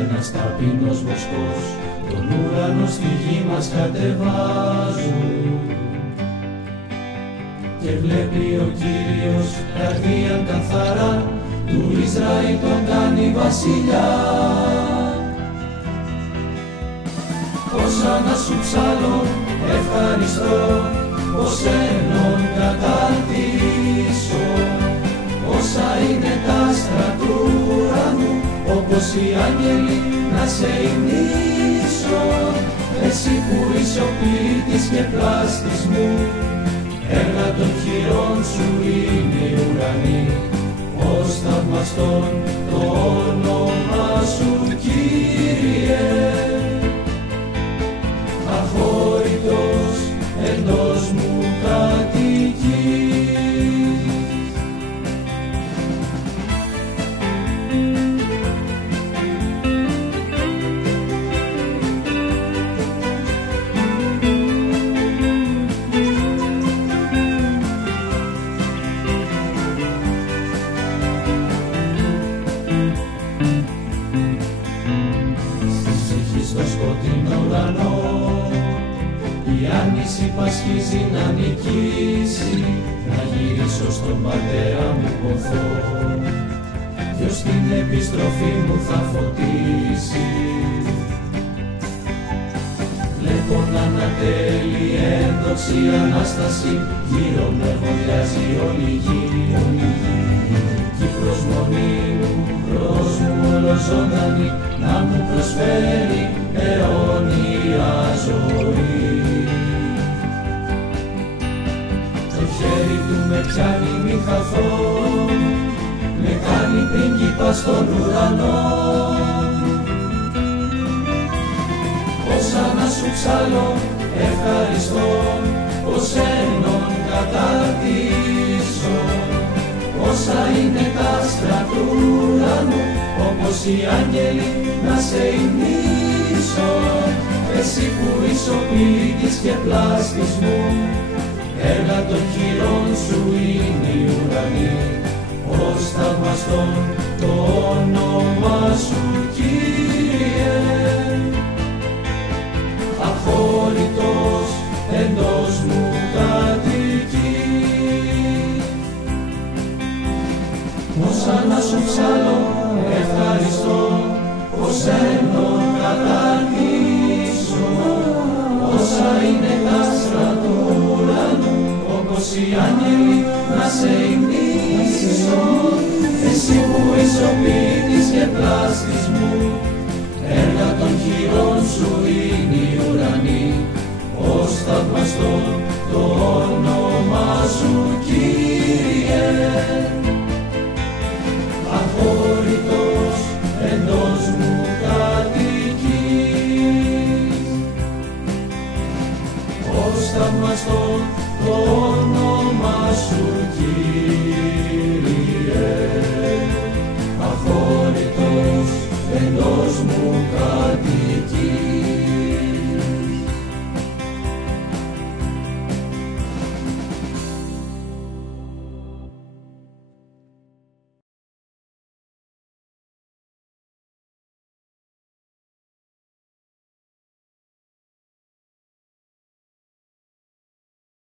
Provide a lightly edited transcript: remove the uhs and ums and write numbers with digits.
ένας ταπεινός βοσκός τον ουρανό στη γη μας κατεβάζουν. Και βλέπει ο Κύριος καρδίαν καθαρά του Ισραήλ τον κάνει βασιλιά. Όσα να σου ψάλω ευχαριστώ, πως ενών καταρτήσω. Όσα είναι τα άστρα του ουρανού, όπως οι άγγελοι να σε υμνήσω. Εσύ που είσαι ο ποιητής και πλάστης μου, έργα των χειρών σου είναι οι ουρανοί. Ως θαυμαστόν το όνομα σου, Κύριε. Αχώρητος εντός μου κατοικείς. Στο σκοτεινό ουρανό η άνοιση πασχίζει να νικήσει. Να γυρίσω στον πατέρα μου ποθώ, ποιος την επιστροφή μου θα φωτίσει. Βλέπω να ανατέλει ένδοξη Ανάσταση, γύρω με φωτιάζει όλη η γη. Κι η προσμονή μου, προς μου ολοζώντανη, να μου προσφέρει αιώνια ζωή. Το χέρι του με πιάνει μη χαθώ, με κάνει πρίγκιπα στον ουρανό. Όσα να σου ψάλω ευχαριστώ, πως ενών καταρτήσω. Όσα είναι τα άστρα του ουρανού, όπως οι άγγελοι να σε υμνήσω. Εσύ που είσαι ο ποιητής και πλάστης μου, έργα των χειρών σου είναι οι ουρανοί. Ως θαυμαστόν το όνομα σου, Κύριε. Αχώρητος εντός μου κατοικείς. Όσα να σου ψάλω ευχαριστώ, πως ενών καταρτήσω. Όσα είναι τα άστρα του ουρανού, όπως οι άγγελοι να σε υμνήσω. Εσύ που είσαι ο ποιητής και πλάστης μου, έργα των χειρών σου είναι οι ουρανοί. Ως θαυμαστό το όνομα σου, Κύριε. Αχώρητος εντός μου κατοικείς. Ως θαυμαστό το όνομα σου, Κύριε. Αχώρητος εντός μου κατοικείς.